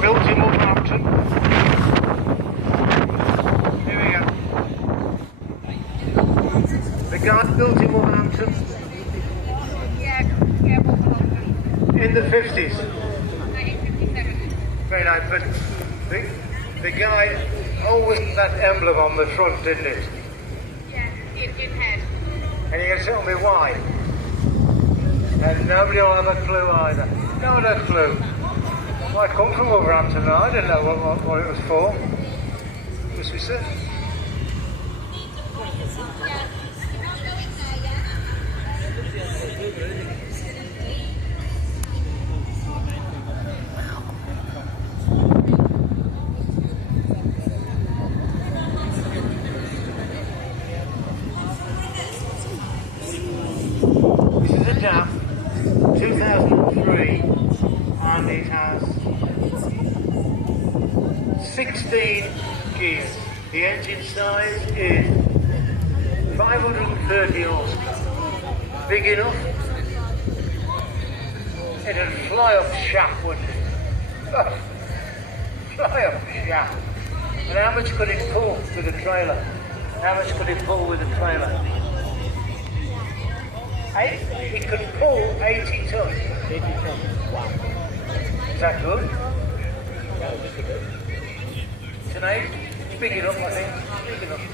Built in Wolverhampton. Here we go. The guy built in Wolverhampton in the 50s. 1957. Very nice, but the guy always had that emblem on the front, didn't it? Yeah, the Indian head. And you can tell me why. And nobody will have a clue either. Not a clue. Well, I come from Wolverhampton and I didn't know what it was for. Just research. This is a DAF 2003 and it has 16 gears. The engine size is 530 horsepower. Big enough? It'd fly up shaft, wouldn't it? Oh, fly up shaft. And how much could it pull with a trailer? How much could it pull with a trailer? It could pull 80 tons. 80 tons. Wow. Is that good? Tonight, it's big enough, I think. Big enough.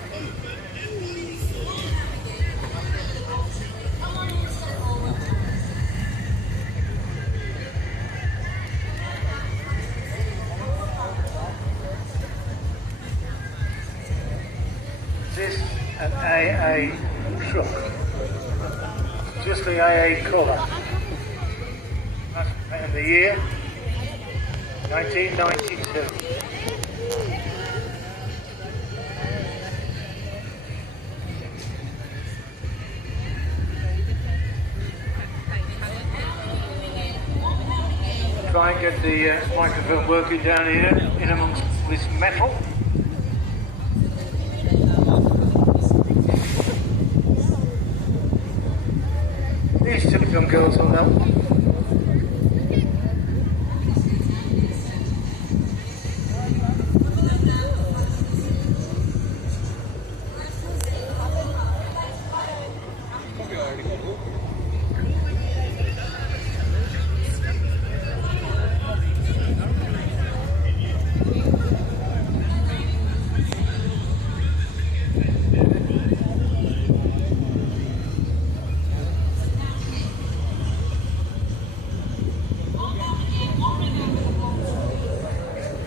This is an AA truck. Just the AA colour. And the year 1992. Try and get the microphone working down here in amongst this metal. These two young girls will know.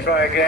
Try again.